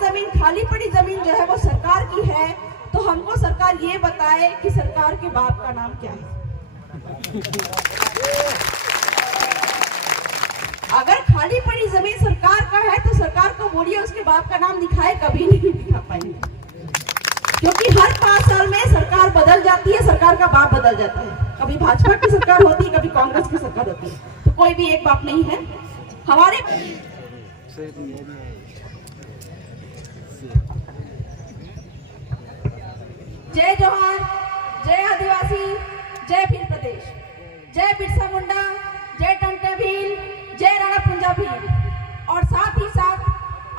जमीन, खाली पड़ी जमीन जो है वो सरकार की है, तो हमको सरकार ये बताए कि सरकार के बाप का नाम क्या है। अगर खाली पड़ी जमीन सरकार का है तो सरकार को बोलिए उसके बाप का नाम दिखाए, कभी नहीं दिखा पाएंगे, क्योंकि हर 5 साल में सरकार बदल जाती है, सरकार का बाप बदल जाता है। कभी भाजपा की सरकार होती है, कभी कांग्रेस की सरकार होती है, तो कोई भी एक बाप नहीं है हमारे। जय जवान, जय आदिवासी, जय भील प्रदेश, जय बिरसा मुंडा, जय टंटे भील, जय राणा पुंजा भील। और साथ ही साथ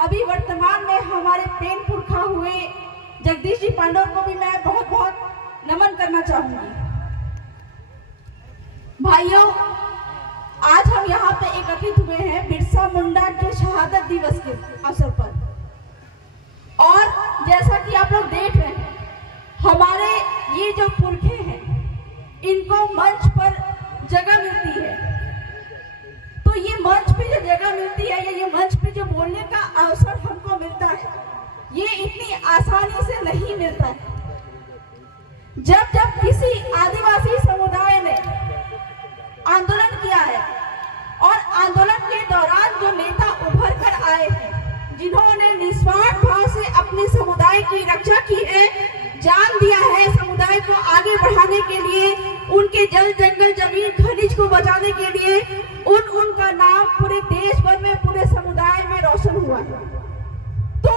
अभी वर्तमान में हमारे पेन पुरखा हुए जगदीश जी पांडव को भी मैं बहुत बहुत नमन करना चाहूंगी। भाइयों, आज हम यहाँ पे एकत्रित हुए हैं बिरसा मुंडा के शहादत दिवस के अवसर पर, और जैसा कि आप लोग देख रहे हैं, हमारे ये जो पुरखे हैं इनको मंच पर जगह मिलती है। तो ये मंच पे जो जगह मिलती है या ये मंच पे जो बोलने का अवसर हमको मिलता है, ये इतनी आसानी से नहीं मिलता है। जब जब किसी आदिवासी समुदाय ने आंदोलन किया है और आंदोलन के दौरान जो नेता उभर कर आए हैं, जिन्होंने निस्वार्थ भाव से अपने समुदाय की रक्षा की है, जान दिया है समुदाय को आगे बढ़ाने के लिए, उनके जल जंगल जमीन खनिज को बचाने के लिए, उनका नाम पूरे देश भर में, पूरे समुदाय में रोशन हुआ है। तो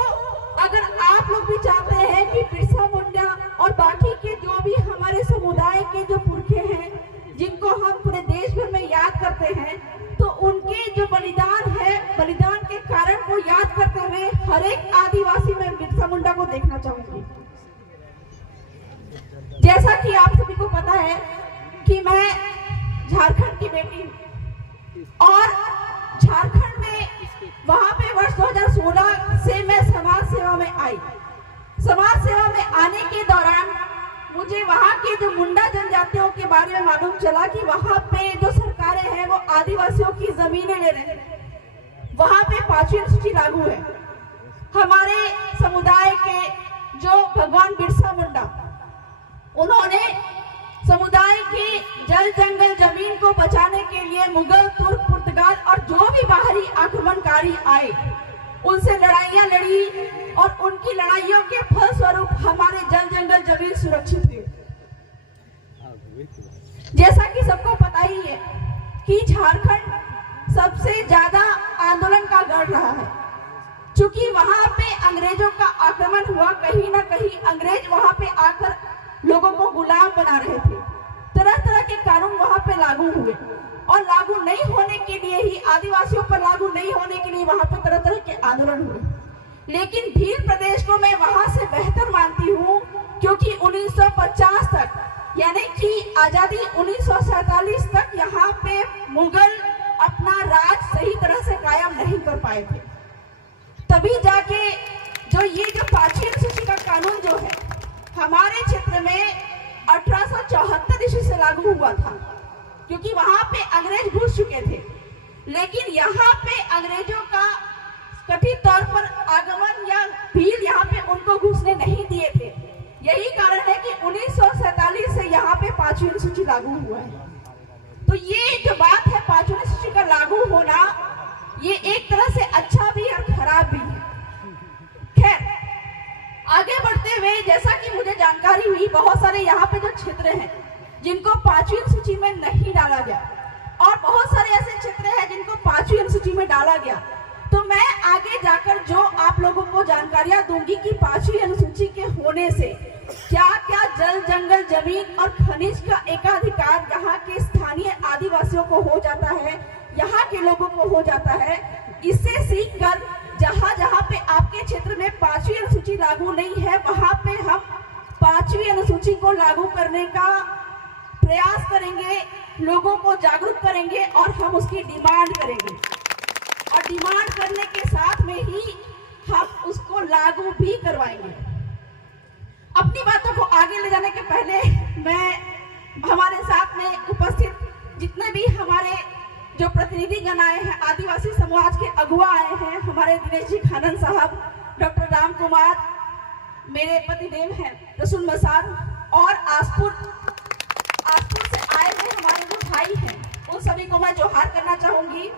अगर आप लोग भी चाहते हैं कि बिरसा मुंडा और बाकी के जो भी हमारे समुदाय के जो पुरखे हैं, जिनको हम पूरे देश भर में याद करते हैं, तो उनके जो बलिदान है, बलिदान के कारण को याद करते हुए हर एक आदिवासी में बिरसा मुंडा को देखना चाहूंगी। जैसा कि आप सभी को पता है कि मैं झारखंड की बेटी हूँ, और झारखंड में वहां पे वर्ष 2016 से मैं समाज सेवा में आई। समाज सेवा में आने के दौरान मुझे वहां के जो मुंडा जनजातियों के बारे में मालूम चला कि वहां पे जो सरकारें हैं वो आदिवासियों की जमीनें ले रहे हैं, वहां पे 5वीं अनुसूची लागू है। हमारे समुदाय के जो भगवान बिरसा मुंडा, उन्होंने समुदाय की जल जंगल जमीन को बचाने के लिए मुगल, तुर्क, पुर्तगाल और जो भी बाहरी आक्रमणकारी आए, उनसे लड़ाइयां लड़ी, और उनकी लड़ाइयों के फलस्वरूप हमारे जल जंगल जमीन सुरक्षित हुए। जैसा कि सबको पता ही है कि झारखंड सबसे ज्यादा आंदोलन का गढ़ रहा है, क्योंकि वहां पे अंग्रेजों का आक्रमण हुआ। कहीं ना कहीं अंग्रेज वहां पे आकर लोगों को गुलाम बना रहे थे। तरह तरह के कानून वहां पे लागू हुए, और लागू नहीं होने के लिए ही, आदिवासियों पर लागू नहीं होने के लिए वहां पे तरह तरह के आंदोलन हुए। लेकिन भील प्रदेश को मैं वहां से बेहतर मानती हूँ, क्योंकि 1950 तक, यानी कि आजादी 1947 तक यहाँ पे मुगल अपना राज सही तरह से कायम नहीं कर पाए थे। तभी जाके जो ये जो 5वीं अनुसूची का कानून जो है हमारे क्षेत्र में 1874 ईस्वी से लागू हुआ था, क्योंकि वहां पे अंग्रेज घुस चुके थे। लेकिन यहाँ पे अंग्रेजों का कथित तौर पर आगमन या भील यहाँ पे उनको घुसने नहीं दिए थे। यही कारण है कि 1947 से यहाँ पे 5वीं अनुसूची लागू हुआ है। तो ये जो बात है 5वीं अनुसूची का लागू होना, ये एक तरह से अच्छा भी और खराब भी है। खैर, आगे बढ़ते हुए, जैसा कि मुझे जानकारी हुई, बहुत सारे यहाँ पे जो क्षेत्र हैं जिनको 5वीं अनुसूची में नहीं डाला गया, और बहुत सारे ऐसे क्षेत्र हैं जिनको 5वीं अनुसूची में डाला गया। तो मैं आगे जाकर जो आप लोगों को जानकारियां दूंगी कि 5वीं अनुसूची के होने से क्या क्या जल जंगल जमीन और खनिज का एकाधिकार यहाँ के स्थानीय आदिवासियों को हो जाता है, यहाँ के लोगों को हो जाता है। इससे सीख कर जहाँ जहाँ पे आपके क्षेत्र में 5वीं अनुसूची लागू नहीं है, वहाँ पे हम 5वीं अनुसूची को लागू करने का प्रयास करेंगे, लोगों को जागरूक करेंगे, और हम उसकी डिमांड करेंगे। और डिमांड करने के साथ में ही हम उसको लागू भी करवाएंगे। अपनी बातों को आगे ले जाने के पहले मैं हमारे साथ में उपस्थित जितने भी हमारे जो प्रतिनिधि जन आए हैं, आदिवासी समाज के अगुआ आए हैं, हमारे दिनेश जी खानन साहब, डॉक्टर राम कुमार, मेरे पतिदेव हैं रसूल मसार, और आसपुर से आए हुए हमारे जो भाई हैं, उन सभी को मैं जोहार करना चाहूंगी।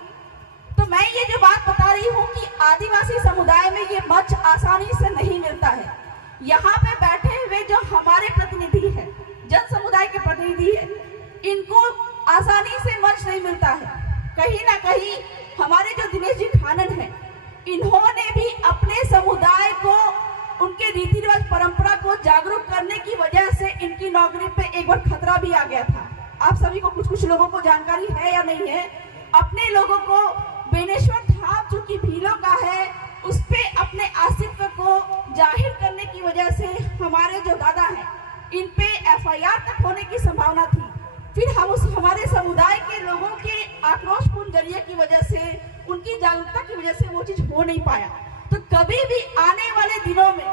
तो मैं ये जो बात बता रही हूँ कि आदिवासी समुदाय में ये मंच आसानी से नहीं मिलता है। यहाँ पे बैठे हुए जो हमारे प्रतिनिधि हैं, जन समुदाय के प्रतिनिधि हैं, इनको आसानी से मंच नहीं मिलता है। कहीं ना कहीं हमारे जो दिनेश जी खानन हैं, इन्होंने भी अपने समुदाय को, उनके रीति रिवाज परंपरा को जागरूक करने की वजह से इनकी नौकरी पे एक बार खतरा भी आ गया था। आप सभी को कुछ लोगों को जानकारी है या नहीं है। अपने लोगों को बेनेश्वर धाम जो कि भीलों का है, उस पे अपने अस्तित्व को जाहिर करने की वजह से हमारे जो दादा हैं, इन पे FIR तक होने की संभावना थी। फिर हम हमारे समुदाय के लोगों के आक्रोशपूर्ण जरिए की वजह से, उनकी जागरूकता की वजह से वो चीज हो नहीं पाया। तो कभी भी आने वाले दिनों में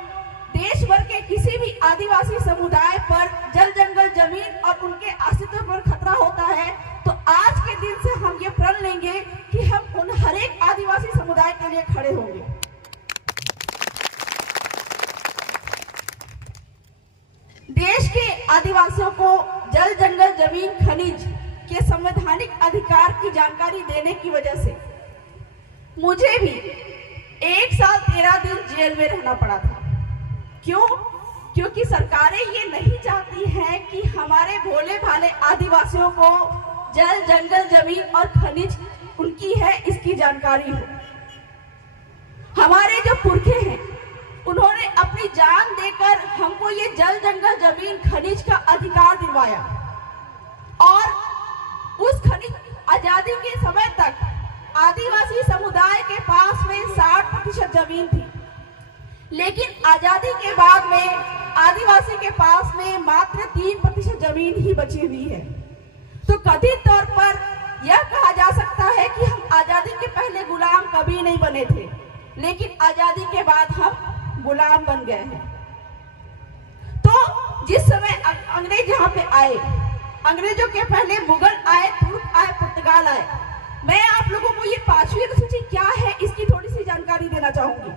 देश भर के किसी भी आदिवासी समुदाय पर जल जंगल जमीन और उनके अस्तित्व पर खतरा होता है, तो आज के दिन से हम ये प्रण लेंगे कि हम उन हर एक आदिवासी समुदाय के लिए खड़े होंगे। देश के आदिवासियों को जल जंगल जमीन खनिज के संवैधानिक अधिकार की जानकारी देने की वजह से मुझे भी 1 साल 13 दिन जेल में रहना पड़ा था। क्यों? क्योंकि सरकारें ये नहीं चाहती हैं कि हमारे भोले भाले आदिवासियों को जल जंगल जमीन और खनिज उनकी है इसकी जानकारी हो। हमारे जो पुरखे हैं, उन्होंने अपनी जान देकर हमको ये जल जंगल जमीन खनिज का अधिकार दिलवाया, और उस खनिज आजादी के समय तक आदिवासी समुदाय के पास में 60% जमीन थी। लेकिन आजादी के बाद में आदिवासी के पास में मात्र 3% जमीन ही बची हुई है। तो कथित तौर पर यह कहा जा सकता है कि हम आजादी के पहले गुलाम कभी नहीं बने थे, लेकिन आजादी के बाद हम गुलाम बन गए हैं। तो जिस समय अंग्रेज यहाँ पे आए, अंग्रेजों के पहले मुगल आए, तुर्क आए, पुर्तगाल आए। मैं आप लोगों को ये 5वीं अनुसूची क्या है इसकी थोड़ी सी जानकारी देना चाहूंगी,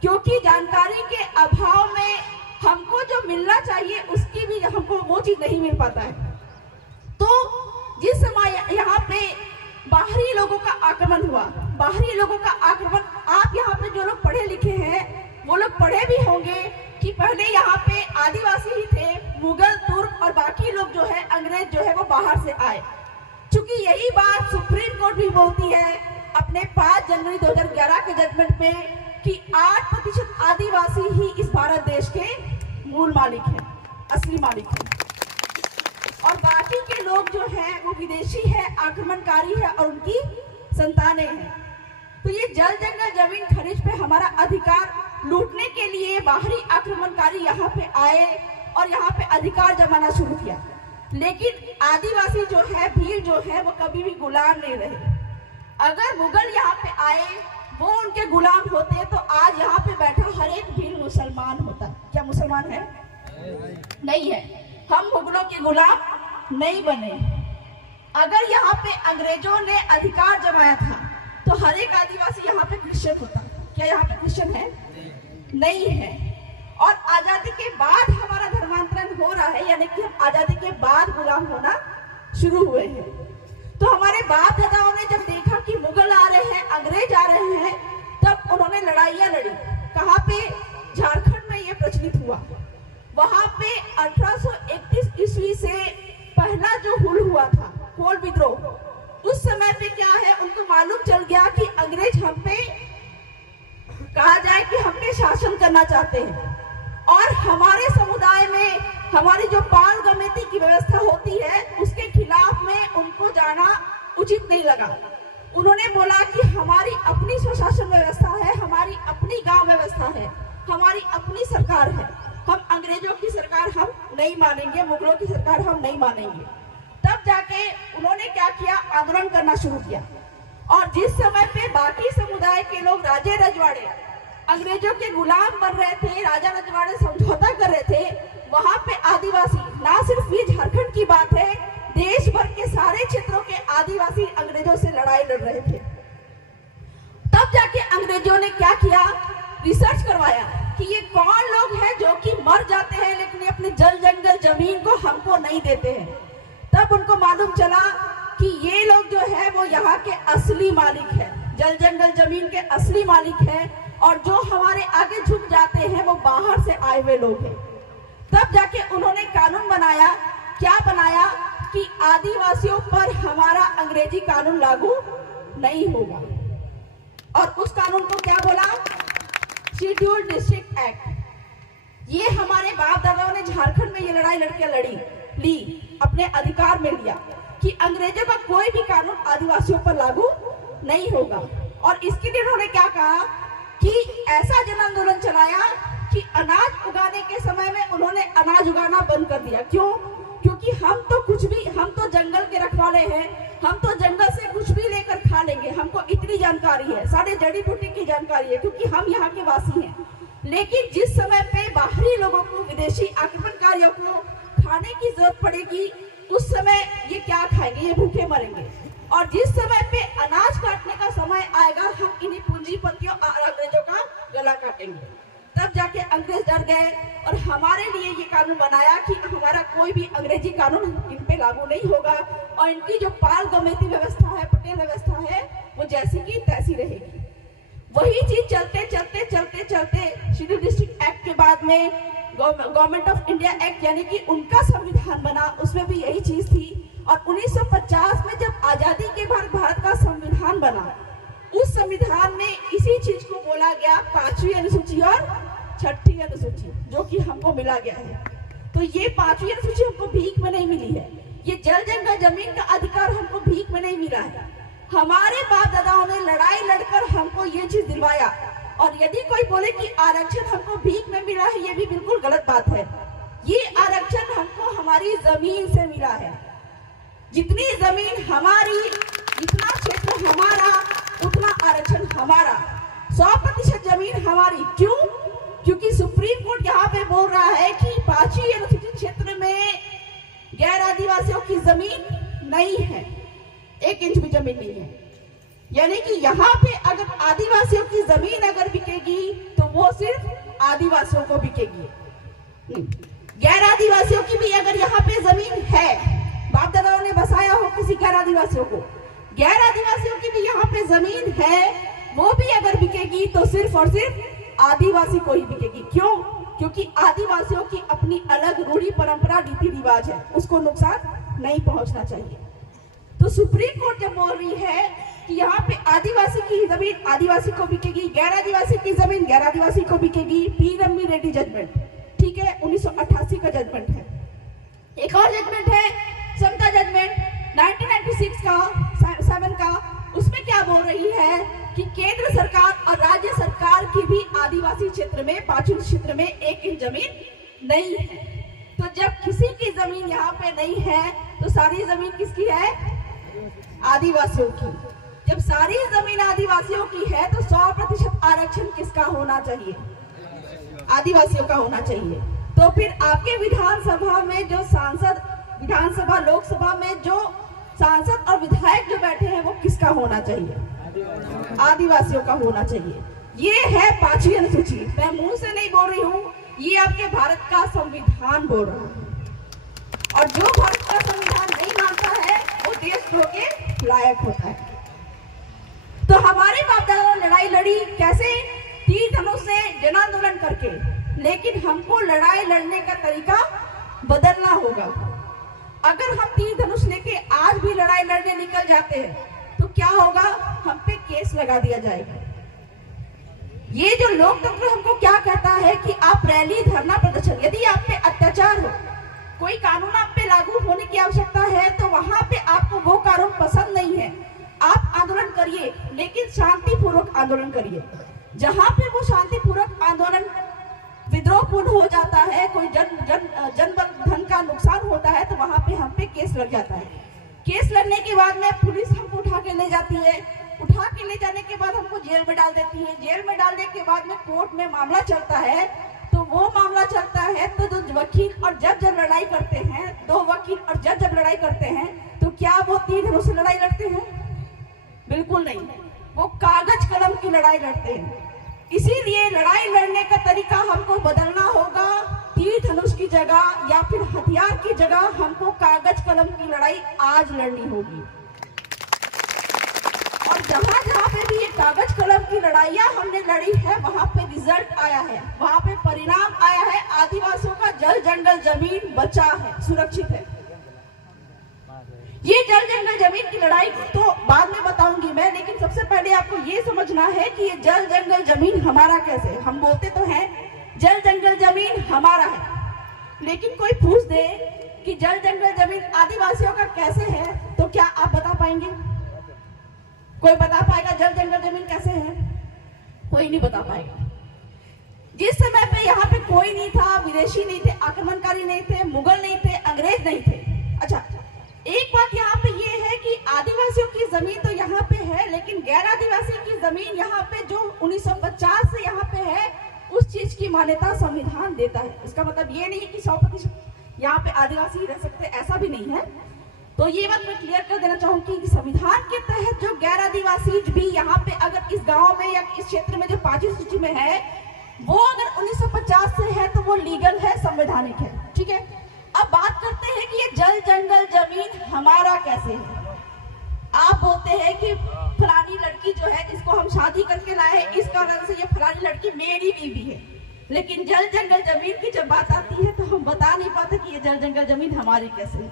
क्योंकि जानकारी के अभाव में हमको जो मिलना चाहिए उसकी भी हमको वो चीज नहीं मिल पाता है। तो जिस समय यहाँ पे बाहरी लोगों का आक्रमण हुआ, बाहरी लोगों का आक्रमण, आप यहाँ पे जो लोग पढ़े लिखे हैं वो लोग पढ़े भी होंगे कि पहले यहाँ पे आदिवासी ही थे, मुगल, तुर्क और बाकी लोग जो है अंग्रेज जो है वो बाहर से आए। चूंकि यही बात सुप्रीम कोर्ट भी बोलती है अपने 5 जनवरी 2011 के जजमेंट में कि 8% आदिवासी ही इस भारत देश के मूल मालिक हैं, असली मालिक हैं, और बाकी के लोग जो हैं वो विदेशी है, आक्रमणकारी है और उनकी संतानें हैं। तो ये जल जंगल जमीन खनिज पे हमारा अधिकार लूटने के लिए बाहरी आक्रमणकारी यहाँ पे आए और यहाँ पे अधिकार जमाना शुरू किया। लेकिन आदिवासी जो है, भील जो है, वो कभी भी गुलाम नहीं रहे। अगर मुगल यहाँ पे आए, वो उनके गुलाम होते तो आज यहाँ पे बैठा हर एक भील मुसलमान होता। क्या मुसलमान है? नहीं है। हम मुगलों के गुलाम नहीं बने। अगर यहाँ पे अंग्रेजों ने अधिकार जमाया था तो हर एक आदिवासी यहाँ पे क्रिश्चियन होता। क्या यहाँ पे क्रिश्चियन है? नहीं है। और आजादी के बाद हमारा धर्मांतरण हो रहा है, यानी कि हम आजादी के बाद गुलाम होना शुरू हुए हैं। तो हमारे बाप दादाओं ने जब देखा कि मुगल आ रहे हैं, अंग्रेज आ रहे हैं, तब उन्होंने लड़ाइयां लड़ी। कहाँ पे? झारखंड में ये प्रचलित हुआ। वहां पे 1831 ईस्वी से पहला जो हुल हुआ था, कोल विद्रोह, उस समय पे क्या है, उनको मालूम चल गया कि अंग्रेज हम पे, कहा जाए कि हम पे शासन करना चाहते हैं, और हमारे समुदाय में हमारी जो पाल गमेती की व्यवस्था होती है उसके खिलाफ में उनको जाना उचित नहीं लगा। उन्होंने बोला कि हमारी अपनी स्वशासन व्यवस्था है, हमारी अपनी गांव व्यवस्था है, हमारी अपनी सरकार है, हम अंग्रेजों की सरकार हम नहीं मानेंगे, मुगलों की सरकार हम नहीं मानेंगे। तब जाके उन्होंने क्या किया, आंदोलन करना शुरू किया। और जिस समय पे बाकी समुदाय के लोग राजे रजवाड़े अंग्रेजों के गुलाम बन रहे थे, राजा रजवाड़े समझौता कर रहे थे, वहां पे आदिवासी, ना सिर्फ ये झारखंड की बात है, देश भर के सारे क्षेत्रों के आदिवासी अंग्रेजों से लड़ाई लड़ रहे थे। तब जाके अंग्रेजों ने क्या किया, रिसर्च करवाया कि ये कौन लोग हैं जो कि मर जाते हैं लेकिन अपने जल जंगल जमीन को हमको नहीं देते हैं। तब उनको मालूम चला कि ये लोग जो है वो यहाँ के असली मालिक है, जल जंगल जमीन के असली मालिक है, और जो हमारे आगे झुक जाते हैं वो बाहर से आए हुए लोग हैं। तब जाके उन्होंने कानून बनाया। क्या बनाया कि आदिवासियों पर हमारा अंग्रेजी कानून लागू नहीं होगा, और उस कानून को क्या बोला? Scheduled district act. ये हमारे बाप दादाओं ने झारखंड में ये लड़ाई लड़के ली, अपने अधिकार में लिया कि अंग्रेजों का कोई भी कानून आदिवासियों पर लागू नहीं होगा। और इसके लिए उन्होंने क्या कहा कि ऐसा जन आंदोलन चलाया कि अनाज उगाने के समय में उन्होंने अनाज उगाना बंद कर दिया। क्यों? क्योंकि हम तो जंगल के रखवाले हैं, हम तो जंगल से कुछ भी लेकर खा लेंगे, हमको इतनी जानकारी है, सारे जड़ी बूटी की जानकारी है, क्योंकि हम यहाँ के वासी हैं। लेकिन जिस समय पे बाहरी लोगों को, विदेशी आक्रमणकारियों को खाने की जरूरत पड़ेगी, उस समय ये क्या खाएंगे? ये भूखे मरेंगे। और जिस समय पे अनाज काटने का समय आएगा, हम इन्हीं पूंजीपतियों और अंग्रेजों का गला काटेंगे। तब जाके अंग्रेज डर गए और हमारे लिए ये कानून बनाया कि हमारा कोई भी अंग्रेजी कानून इन पे लागू नहीं होगा, और इनकी जो पाल गमेती व्यवस्था है, पटेल व्यवस्था है, वो जैसी की तैसी रहेगी। वही चीज चलते शेड्यूल डिस्ट्रिक्ट एक्ट के बाद में गवर्नमेंट ऑफ इंडिया एक्ट, यानी कि उनका संविधान बना, उसमें भी यही चीज थी। और 1950 में जब आजादी के बाद भारत का संविधान बना, उस संविधान में इसी चीज को बोला गया, 5वीं अनुसूची और 6ठी अनुसूची, जो कि हमको मिला गया है। तो ये 5वीं अनुसूची हमको भीख में नहीं मिली है, ये जल जंगल जमीन का अधिकार हमको भीख में नहीं मिला है। हमारे बाप दादाओं ने लड़ाई लड़कर हमको ये चीज दिलवाया। और यदि कोई बोले कि आरक्षण हमको भीख में मिला है, ये भी बिल्कुल गलत बात है। ये आरक्षण हमको हमारी जमीन से मिला है। जितनी जमीन हमारी, जितना क्षेत्र हमारा, उतना आरक्षण हमारा। 100% जमीन हमारी। क्यों? क्योंकि सुप्रीम कोर्ट यहाँ पे बोल रहा है कि 5वीं अनुसूचित क्षेत्र में गैर आदिवासियों की जमीन नहीं है, 1 इंच भी जमीन नहीं है। यानी कि यहाँ पे अगर आदिवासियों की जमीन अगर बिकेगी तो वो सिर्फ आदिवासियों को बिकेगी। गैर आदिवासियों की भी अगर यहाँ पे जमीन है, बाप दादाओं ने बसाया हो किसी गैर आदिवासियों को, गैर आदिवासियों की भी यहाँ पे जमीन है, वो भी अगर बिकेगी तो सिर्फ और सिर्फ आदिवासी को ही बिकेगी। क्यों? क्योंकि आदिवासियों की अपनी अलग रूढ़ी परंपरा रीति रिवाज है, उसको नुकसान नहीं पहुंचना चाहिए। तो सुप्रीम कोर्ट जब बोल रही है कि यहाँ पे आदिवासी की जमीन आदिवासी को बिकेगी, गैर आदिवासी की जमीन गैर आदिवासी को बिकेगी, पी रम्मी रेड्डी जजमेंट, ठीक है, 1988 का जजमेंट है। एक और जजमेंट है समता जजमेंट 1996 का 7 का। उसमें क्या बोल रही है कि केंद्र सरकार और राज्य सरकार की भी आदिवासी क्षेत्र में, 5वीं क्षेत्र में 1 इंच जमीन नहीं है। तो जब किसी की जमीन यहाँ पे नहीं है तो सारी जमीन किसकी है? आदिवासियों की। जब सारी जमीन आदिवासियों की है तो 100% आरक्षण किसका होना चाहिए? आदिवासियों का होना चाहिए। तो फिर आपके विधानसभा में जो सांसद, विधानसभा लोकसभा में जो सांसद और विधायक जो बैठे हैं वो किसका होना चाहिए? आदिवासियों का होना चाहिए। ये है 5वीं अनुसूची। मैं मुंह से नहीं बोल रही हूँ, ये आपके भारत का संविधान बोल रहा है। और जो भारत का संविधान नहीं मानता है वो देशद्रोह के लायक होता है। तो हमारे बाप दादा ने लड़ाई लड़ी कैसे? तीर धनुष से जन आंदोलन करके। लेकिन हमको लड़ाई लड़ने का तरीका बदलना होगा। अगर हम तीर धनुष लेके आज भी लड़ाई लड़ने निकल जाते हैं तो क्या होगा? हम पे केस लगा दिया जाएगा। ये जो लोकतंत्र हमको क्या कहता है कि आप रैली, धरना, प्रदर्शन, यदि आप पे अत्याचार हो, कोई कानून आप पे लागू होने की आवश्यकता है तो वहां पे आपको वो कानून पसंद नहीं है, आप आंदोलन करिए, लेकिन शांतिपूर्वक आंदोलन करिए। जहां पे वो शांतिपूर्वक आंदोलन विद्रोहपूर्ण हो जाता है, कोई जन धन का नुकसान होता है, तो वहां पे हम पे केस लग जाता है। केस लगने के बाद में पुलिस हमको उठा के ले जाती है, उठा के ले जाने के बाद हमको जेल में डाल देती है। जेल में डालने के बाद में कोर्ट में मामला चलता है, तो वो मामला चलता है तो जो वकील और जज जब लड़ाई करते हैं, 2 वकील और जज जब लड़ाई करते हैं, तो क्या वो तीर धनुष से लड़ाई लड़ते हैं? बिल्कुल नहीं, वो कागज कलम की लड़ाई लड़ते हैं। इसीलिए लड़ाई लड़ने का तरीका कलम की लड़ाई आज लड़नी होगी। और जहां जहां पे भी ये कागज कलम की लड़ाइयां हमने लड़ी है, वहां पे रिजल्ट आया है, वहां पे परिणाम आया है। आदिवासियों का जल जंगल जमीन बचा है, सुरक्षित है। ये जल जंगल जमीन की लड़ाई तो बाद में बताऊंगी मैं, लेकिन सबसे पहले आपको ये समझना है कि ये जल जंगल जमीन हमारा कैसे है। हम बोलते तो हैं जल जंगल जमीन हमारा है, लेकिन कोई पूछ दे कि जल जंगल जमीन आदिवासियों का कैसे है, तो क्या आप बता पाएंगे? कोई बता पाएगा जल जंगल जमीन कैसे है? कोई नहीं बता पाएगा। जिस समय पे यहाँ पे कोई नहीं था, विदेशी नहीं थे, आक्रमणकारी नहीं थे, मुगल नहीं थे, अंग्रेज नहीं थे। अच्छा, एक बात यहाँ पे ये है कि आदिवासियों की जमीन तो यहाँ पे है, लेकिन गैर आदिवासी की जमीन यहाँ पे जो 1950 से यहाँ पे है, उस चीज की मान्यता संविधान देता है। इसका मतलब ये नहीं कि 100% यहाँ पे आदिवासी रह सकते, ऐसा भी नहीं है। तो ये बात मैं क्लियर कर देना चाहूंगी कि संविधान के तहत जो गैर आदिवासी भी यहाँ पे अगर इस गांव में या इस क्षेत्र में जो 5वीं सूची में है, वो अगर 1950 से है तो वो लीगल है, संवैधानिक है। ठीक है, अब बात करते हैं कि ये जल जंगल जमीन हमारा कैसे है। आप बोलते हैं कि फलानी लड़की जो है जिसको हम शादी करके लाए हैं, इस कारण से ये फलानी लड़की मेरी बीवी है, लेकिन जल जंगल जमीन की जब बात आती है तो हम बता नहीं पाते कि ये जल जंगल जमीन हमारी कैसे है।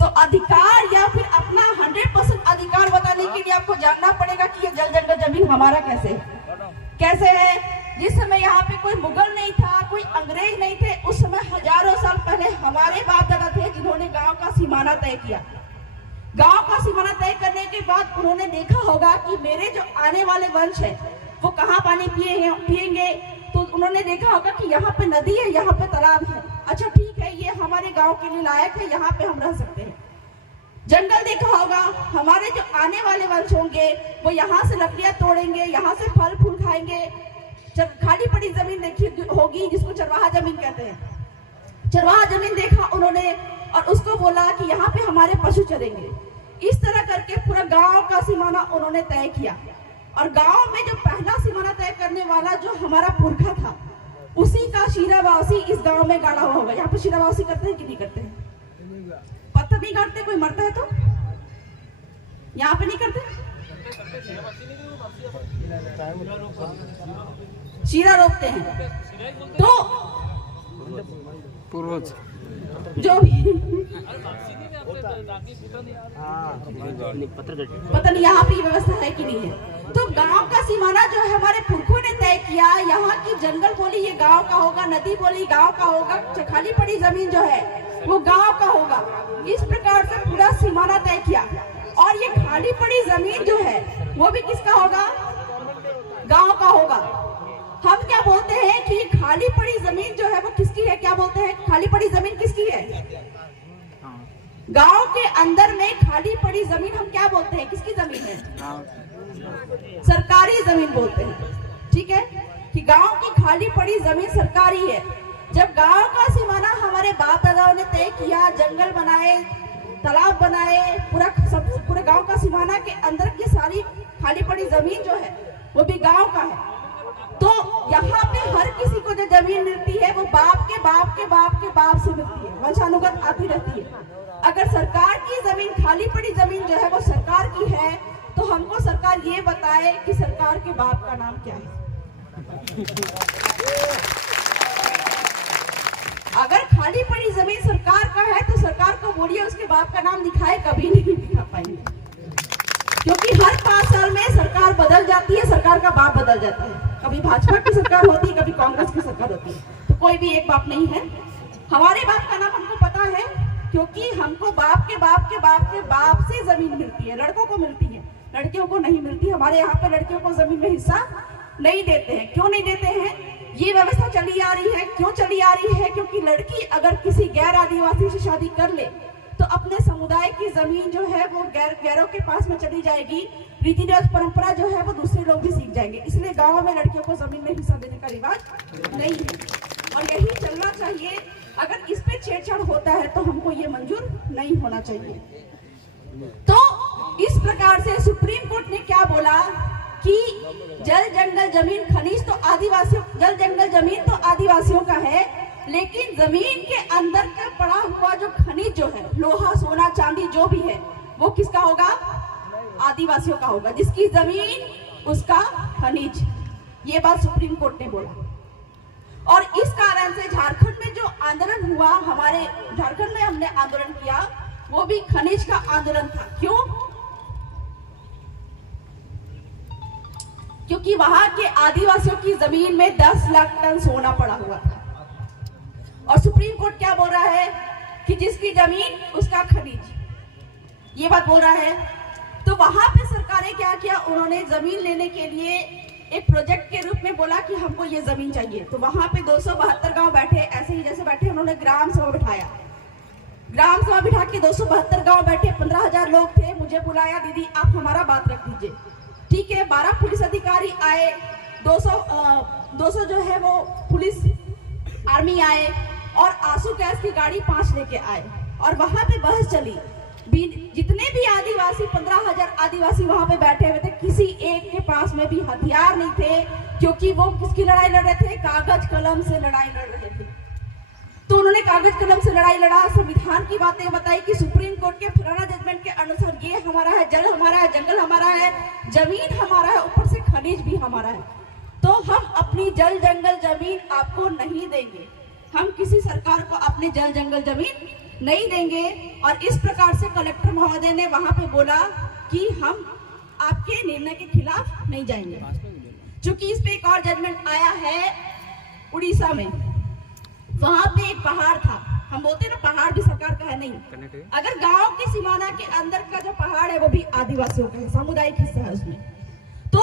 तो अधिकार या फिर अपना 100% अधिकार बताने के लिए आपको जानना पड़ेगा कि ये जल जंगल जमीन हमारा कैसे है। जिस समय यहाँ पे कोई मुगल नहीं था, कोई अंग्रेज नहीं थे, उस समय हजारों साल पहले हमारे बाप दादा थे जिन्होंने गांव का सीमाना तय किया। गांव का सीमाना तय करने के बाद उन्होंने देखा होगा कि मेरे जो आने वाले वंश है वो कहाँ पानी पिएंगे, तो उन्होंने देखा होगा कि यहाँ पे नदी है, यहाँ पे तालाब है। अच्छा ठीक है, ये हमारे गांव के लिए लायक है, यहाँ पे हम रह सकते हैं। जंगल देखा होगा, हमारे जो आने वाले वंश होंगे वो यहाँ से लकड़ियां तोड़ेंगे, यहाँ से फल फूल खाएंगे। खाली पड़ी जमीन देखी होगी जिसको चरवाहा जमीन कहते हैं। चरवाहा जमीन देखा उन्होंने और उसको बोला कि यहाँ पे हमारे पशु चरेंगे। इस तरह करके पूरा गांव का सीमाना उन्होंने तय किया। और गांव में जो पहला सीमाना तय करने वाला जो हमारा पुरखा था, उसी का शीरावासी इस गांव में गाड़ा हुआ होगा। यहाँ पे शीरावासी करते हैं कि नहीं करते हैं? पत्थर नहीं गाड़ते, कोई मरता है तो यहाँ पे नहीं करते। शीरा रोकते हैं। तो पूर्वज जो भी पता नहीं यहाँ पे व्यवस्था है कि नहीं है। तो गांव का सीमाना जो है हमारे पुरखों ने तय किया। यहाँ की जंगल बोली ये गांव का होगा, नदी बोली गांव का होगा, खाली पड़ी जमीन जो है वो गांव का होगा। इस प्रकार से पूरा सीमाना तय किया। और ये खाली पड़ी जमीन जो है वो भी किसका होगा? गांव का होगा। हम क्या बोलते हैं कि खाली पड़ी जमीन जो है वो किसकी है? क्या बोलते हैं? खाली पड़ी जमीन किसकी है? गांव के अंदर में खाली पड़ी जमीन हम क्या बोलते हैं? किसकी जमीन है? सरकारी जमीन बोलते हैं। ठीक है, कि गांव की खाली पड़ी जमीन सरकारी है। जब गांव का सीमाना हमारे बाप दादाओं ने तय किया, जंगल बनाए, तालाब बनाए, पूरे गांव का सीमाना के अंदर की सारी खाली पड़ी जमीन जो है वो भी गांव का है। तो यहाँ पे हर किसी को जो जमीन मिलती है वो बाप के बाप के बाप के बाप से मिलती है, वंशानुगत आती रहती है। अगर सरकार की जमीन, खाली पड़ी जमीन जो है वो सरकार की है, तो हमको सरकार ये बताए कि सरकार के बाप का नाम क्या है। अगर खाली पड़ी जमीन सरकार का है तो सरकार को बोलिए उसके बाप का नाम दिखाए, कभी नहीं दिखा पाएंगे, क्योंकि हर 5 साल में सरकार बदल जाती है, सरकार का बाप बदल जाता है। कभी भाजपा की सरकार होती है, कभी कांग्रेस की सरकार होती है, तो कोई भी एक बाप नहीं है। हमारे बाप का नाम हमको पता है, क्योंकि हमको बाप के बाप के बाप के बाप से जमीन मिलती है। लड़कों को मिलती है, लड़कियों को नहीं मिलती। हमारे यहाँ पे लड़कियों को जमीन में हिस्सा नहीं देते हैं। क्यों नहीं देते हैं? ये व्यवस्था चली आ रही है। क्यों चली आ रही है? क्योंकि लड़की अगर किसी गैर आदिवासी से शादी कर ले तो अपने समुदाय की जमीन जो है वो गैरों के पास में चली जाएगी। रीति रिवाज परंपरा जो है वो दूसरे लोग भी सीख जाएंगे। इसलिए गाँव में लड़कियों को जमीन में हिस्सा देने का रिवाज नहीं है, और यही चलना चाहिए। अगर इस पे छेड़छाड़ होता है तो हमको ये मंजूर नहीं होना चाहिए। तो इस प्रकार से सुप्रीम कोर्ट ने क्या बोला कि जल जंगल जमीन खनिज तो आदिवासियों, जल जंगल जमीन तो आदिवासियों का है, लेकिन जमीन के अंदर का पड़ा हुआ जो खनिज जो है, लोहा सोना चांदी जो भी है, वो किसका होगा? आदिवासियों का होगा। जिसकी जमीन उसका खनिज। ये बात सुप्रीम कोर्ट ने बोला। और इस कारण से झारखंड में जो आंदोलन हुआ, हमारे झारखंड में हमने आंदोलन किया, वो भी खनिज का आंदोलन था। क्यों? क्योंकि वहां के आदिवासियों की जमीन में 10 लाख टन सोना पड़ा हुआ था। और सुप्रीम कोर्ट क्या बोल रहा है कि जिसकी जमीन उसका खनिज, ये बात बोल रहा है। तो वहां पे सरकार ने क्या किया, उन्होंने जमीन लेने के लिए एक प्रोजेक्ट के रूप में बोला कि हमको ये जमीन चाहिए। तो वहां पे 272 गांव बैठे, ऐसे ही जैसे बैठे, उन्होंने ग्राम सभा बिठाया। ग्राम सभा बिठा के 272 गांव बैठे, 15,000 लोग थे। मुझे बुलाया, दीदी आप हमारा बात रख दीजिए। ठीक है, 12 पुलिस अधिकारी आए, 200 जो है वो पुलिस आर्मी आए, और आंसू गैस की गाड़ी 5 लेके आए। और वहां पे बहस चली। जितने भी आदिवासी, 15,000 आदिवासी वहां पे बैठे हुए थे, किसी एक के पास में भी हथियार नहीं थे, क्योंकि वो किसकी लड़ाई लड़ रहे थे? कागज कलम से लड़ाई लड़ रहे थे। तो उन्होंने कागज कलम से लड़ाई लड़ा, संविधान की बातें बताई कि सुप्रीम कोर्ट के फलाना जजमेंट के अनुसार ये हमारा है, जल हमारा है, जंगल हमारा है, जमीन हमारा है, ऊपर से खनिज भी हमारा है। तो हम अपनी जल जंगल जमीन आपको नहीं देंगे, हम किसी सरकार को अपनी जल जंगल जमीन नहीं देंगे। और इस प्रकार से कलेक्टर महोदय ने वहां पे बोला कि हम आपके निर्णय के खिलाफ नहीं जाएंगे। चूंकि इस पे एक और जजमेंट आया है उड़ीसा में, वहां पे एक पहाड़ था। हम बोलते हैं ना पहाड़ भी सरकार का है, नहीं। अगर गांव की सीमाना के अंदर का जो पहाड़ है वो भी आदिवासियों का है, सामुदायिक हिस्सा है उसमें। तो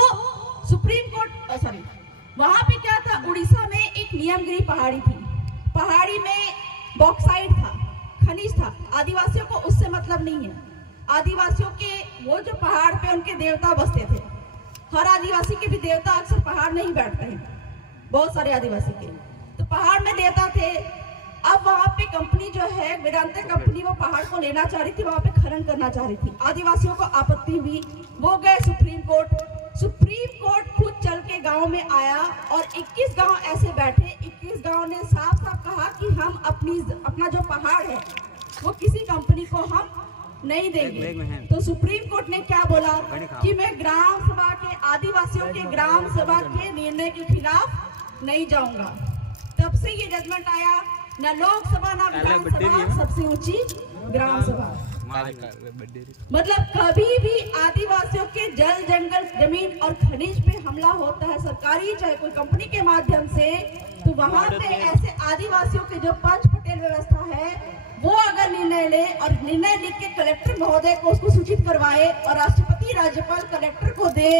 सुप्रीम कोर्ट वहां पे क्या था, उड़ीसा में एक नियमगिरी पहाड़ी थी। पहाड़ी में बॉक्साइट था, खनिज था। आदिवासियों को उससे मतलब नहीं है। आदिवासियों के वो जो पहाड़ पे उनके देवता बसते थे। हर आदिवासी के भी देवता अक्सर पहाड़ में ही बैठते हैं, बहुत सारे आदिवासी के। तो पहाड़ में देवता थे। अब वहां पे कंपनी जो है, वेदांता कंपनी, वो पहाड़ को लेना चाह रही थी, वहां पे खनन करना चाह रही थी। आदिवासियों को आपत्ति हुई, वो गए सुप्रीम कोर्ट। सुप्रीम कोर्ट खुद चल के गांव में आया और 21 गांव ऐसे बैठे। 21 गांव ने साफ साफ कहा कि हम अपना जो पहाड़ है वो किसी कंपनी को हम नहीं देंगे। तो सुप्रीम कोर्ट ने क्या बोला कि मैं ग्राम सभा के, आदिवासियों के ग्राम सभा के निर्णय के खिलाफ नहीं जाऊंगा। तब से ये जजमेंट आया, न लोकसभा न विधानसभा, सबसे ऊंची ग्राम सभा। मतलब कभी भी आदिवासियों के जल जंगल जमीन और खनिज पे हमला होता है, सरकारी चाहे कोई कंपनी के माध्यम से, तो वहां पे ऐसे आदिवासियों के जो पंच पटेल व्यवस्था है वो अगर निर्णय ले और निर्णय लिख के कलेक्टर महोदय को उसको सूचित करवाए और राष्ट्रपति राज्यपाल कलेक्टर को दे,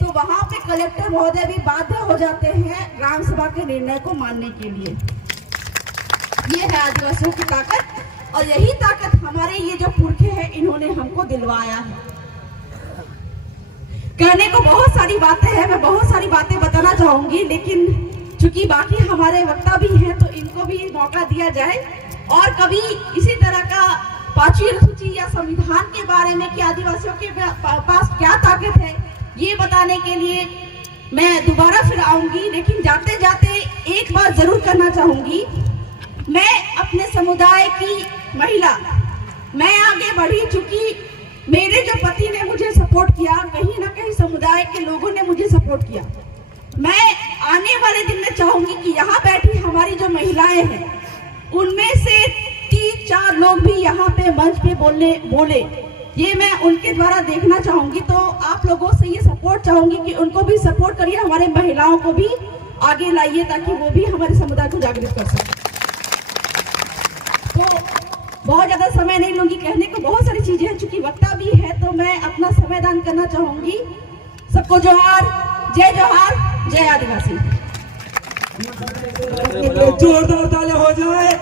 तो वहां पे कलेक्टर महोदय भी बाध्य हो जाते हैं ग्राम सभा के निर्णय को मानने के लिए। ये है आदिवासियों की ताकत, और यही ताकत हमारे ये जो पुरखे हैं इन्होंने हमको दिलवाया है। कहने को बहुत सारी बातें हैं, मैं बहुत सारी बातें बताना चाहूंगी, लेकिन चूंकि बाकी हमारे वक्ता भी हैं तो इनको भी मौका दिया जाए। और कभी इसी तरह का 5वीं अनुसूची या संविधान के बारे में कि आदिवासियों के पास क्या ताकत है, ये बताने के लिए मैं दोबारा फिर आऊंगी। लेकिन जाते जाते एक बात जरूर करना चाहूंगी, मैं अपने समुदाय की महिला, मैं आगे बढ़ी, चूंकि मेरे जो पति ने मुझे सपोर्ट किया, कहीं ना कहीं समुदाय के लोगों ने मुझे सपोर्ट किया। मैं आने वाले दिन में चाहूंगी कि यहाँ बैठी हमारी जो महिलाएं हैं उनमें से 3-4 लोग भी यहाँ पे मंच पे बोले, ये मैं उनके द्वारा देखना चाहूंगी। तो आप लोगों से ये सपोर्ट चाहूंगी कि उनको भी सपोर्ट करिए, हमारे महिलाओं को भी आगे लाइए ताकि वो भी हमारे समुदाय को जागृत कर सके। तो बहुत ज्यादा समय नहीं लूंगी, कहने को बहुत सारी चीजें हैं, चूंकि वक्ता भी है तो मैं अपना समय दान करना चाहूंगी। सबको जोहार, जय आदिवासी। जोरदार तालियां हो जाए।